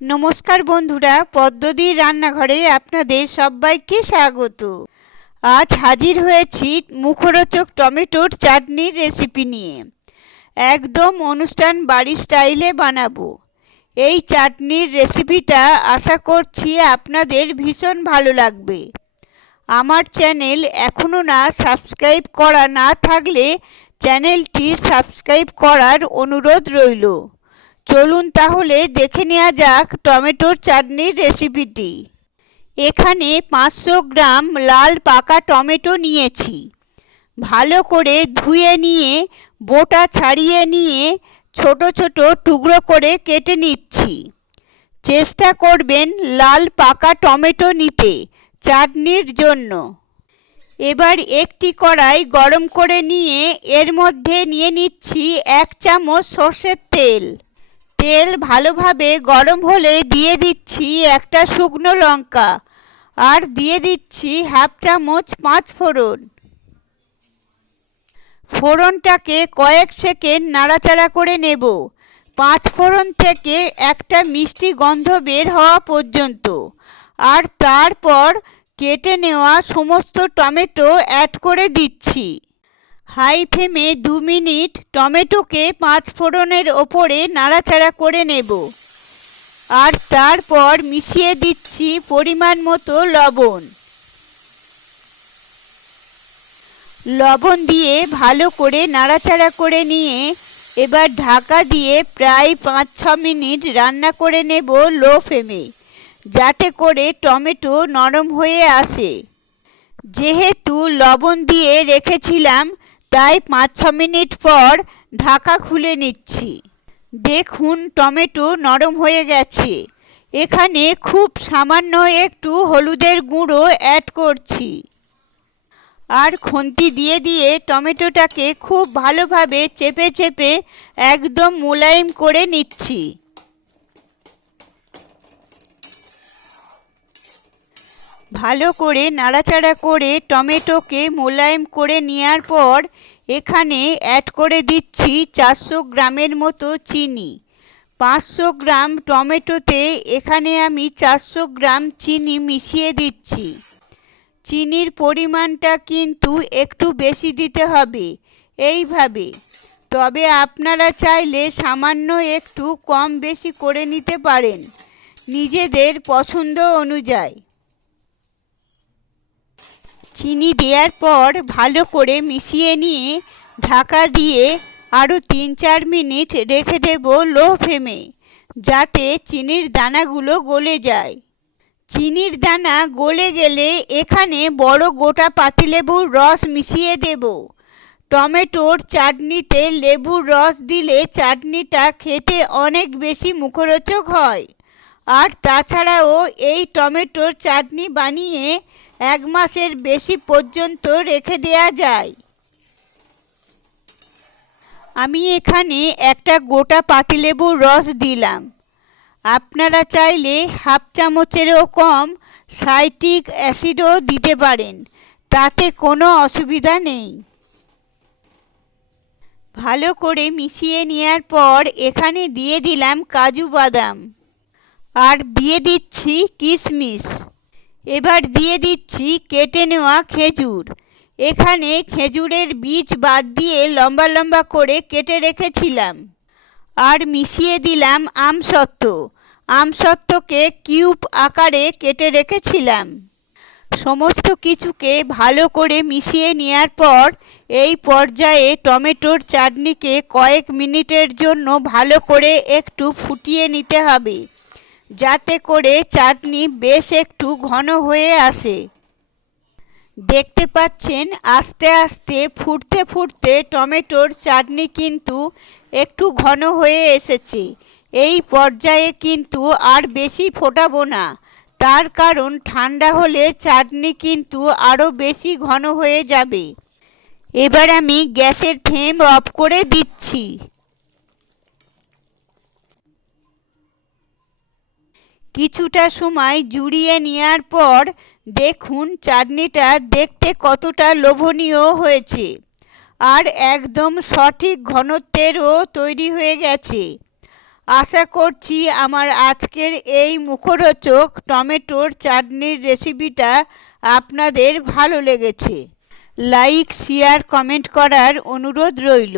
নমস্কার বন্ধুরা, পদ্মদির রান্নাঘরে আপনাদের সবাইকে স্বাগত। আজ হাজির হয়েছি মুখরোচক টমেটোর চাটনির রেসিপি নিয়ে। একদম অনুষ্ঠান বাড়ি স্টাইলে বানাবো। এই চাটনির রেসিপিটা আশা করছি আপনাদের ভীষণ ভালো লাগবে। আমার চ্যানেল এখনও সাবস্ক্রাইব করা না থাকলে চ্যানেলটি সাবস্ক্রাইব করার অনুরোধ রইল। চলুন তাহলে দেখে নেওয়া যাক টমেটোর চাটনির রেসিপিটি। এখানে 500 গ্রাম লাল পাকা টমেটো নিয়েছি। ভালো করে ধুয়ে নিয়ে বোটা ছাড়িয়ে নিয়ে ছোট ছোট টুকরো করে কেটে নিচ্ছি। চেষ্টা করবেন লাল পাকা টমেটো নিতে চাটনির জন্য। এবার একটি কড়াই গরম করে নিয়ে এর মধ্যে নিয়ে নিচ্ছি 1 চামচ সর্ষের তেল। তেল ভালোভাবে গরম হলে দিয়ে দিচ্ছি একটা শুকনো লঙ্কা আর দিয়ে দিচ্ছি 1/2 চামচ 5 ফোড়ন। ফোড়নটাকে কয়েক সেকেন্ড নাড়াচাড়া করে নেব 5 ফোড়ন থেকে একটা মিষ্টি গন্ধ বের হওয়া পর্যন্ত। আর তারপর কেটে নেওয়া সমস্ত টমেটো অ্যাড করে দিচ্ছি। হাই ফ্লেমে 2 মিনিট টমেটোকে 5 ফোড়নের ওপরে নাড়াচাড়া করে নেব। আর তারপর মিশিয়ে দিচ্ছি পরিমাণ মতো লবণ। লবণ দিয়ে ভালো করে নাড়াচাড়া করে নিয়ে এবার ঢাকা দিয়ে প্রায় 5-6 মিনিট রান্না করে নেব লো ফ্লেমে, যাতে করে টমেটো নরম হয়ে আসে। যেহেতু লবণ দিয়ে রেখেছিলাম তাই 5-6 মিনিট পর ঢাকা খুলে নিচ্ছি। দেখুন টমেটো নরম হয়ে গেছে। এখানে খুব সামান্য একটু হলুদের গুঁড়ো অ্যাড করছি। আর খুন্তি দিয়ে দিয়ে টমেটোটাকে খুব ভালোভাবে চেপে চেপে একদম মোলায়েম করে নিচ্ছি। ভালো করে নাড়াচাড়া করে টমেটোকে মোলায়েম করে নেওয়ার পর এখানে অ্যাড করে দিচ্ছি 400 গ্রামের মতো চিনি। 500 গ্রাম টমেটোতে এখানে আমি 400 গ্রাম চিনি মিশিয়ে দিচ্ছি। চিনির পরিমাণটা কিন্তু একটু বেশি দিতে হবে এইভাবে। তবে আপনারা চাইলে সামান্য একটু কম বেশি করে নিতে পারেন নিজেদের পছন্দ অনুযায়ী। চিনি দেওয়ার পর ভালো করে মিশিয়ে নিয়ে ঢাকা দিয়ে আরও 3-4 মিনিট রেখে দেব লো ফ্লেমে, যাতে চিনির দানাগুলো গলে যায়। চিনির দানা গলে গেলে এখানে বড় গোটা পাতিলেবুর রস মিশিয়ে দেব। টমেটোর চাটনিতে লেবুর রস দিলে চাটনিটা খেতে অনেক বেশি মুখরোচক হয়। আর তাছাড়াও এই টমেটোর চাটনি বানিয়ে 1 মাসের বেশি পর্যন্ত রেখে দেওয়া যায়। আমি এখানে একটা গোটা পাতিলেবুর রস দিলাম। আপনারা চাইলে 1/2 চামচেরও কম সাইট্রিক অ্যাসিডও দিতে পারেন, তাতে কোনো অসুবিধা নেই। ভালো করে মিশিয়ে নেওয়ার পর এখানে দিয়ে দিলাম কাজু বাদাম আর দিয়ে দিচ্ছি কিশমিশ। এবার দিয়ে দিচ্ছি কেটে নেওয়া খেজুর। এখানে খেজুরের বীজ বাদ দিয়ে লম্বা লম্বা করে কেটে রেখেছিলাম। আর মিশিয়ে দিলাম আমসত্ত্ব। আমসত্ত্বকে কিউব আকারে কেটে রেখেছিলাম। সমস্ত কিছুকে ভালো করে মিশিয়ে নেওয়ার পর এই পর্যায়ে টমেটোর চাটনিকে কয়েক মিনিটের জন্য ভালো করে একটু ফুটিয়ে নিতে হবে, যাতে করে চাটনি বেশ একটু ঘন হয়ে আসে। দেখতে পাচ্ছেন আস্তে আস্তে ফুটতে ফুটতে টমেটোর চাটনি কিন্তু একটু ঘন হয়ে এসেছে। এই পর্যায়ে কিন্তু আর বেশি ফোটাবো না, তার কারণ ঠান্ডা হলে চাটনি কিন্তু আরও বেশি ঘন হয়ে যাবে। এবার আমি গ্যাসের ফ্লেম অফ করে দিচ্ছি। কিছুটা সময় জুড়িয়ে নেওয়ার পর দেখুন চাটনিটা দেখতে কতটা লোভনীয় হয়েছে আর একদম সঠিক ঘনত্বেরও তৈরি হয়ে গেছে। আশা করছি আমার আজকের এই মুখরোচক টমেটোর চাটনির রেসিপিটা আপনাদের ভালো লেগেছে। লাইক, শেয়ার, কমেন্ট করার অনুরোধ রইল।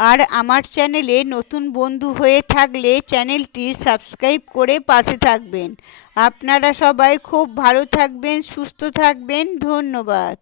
আর আমার চ্যানেলে নতুন বন্ধু হয়ে থাকলে চ্যানেলটি সাবস্ক্রাইব করে পাশে থাকবেন। আপনারা সবাই খুব ভালো থাকবেন, সুস্থ থাকবেন। ধন্যবাদ।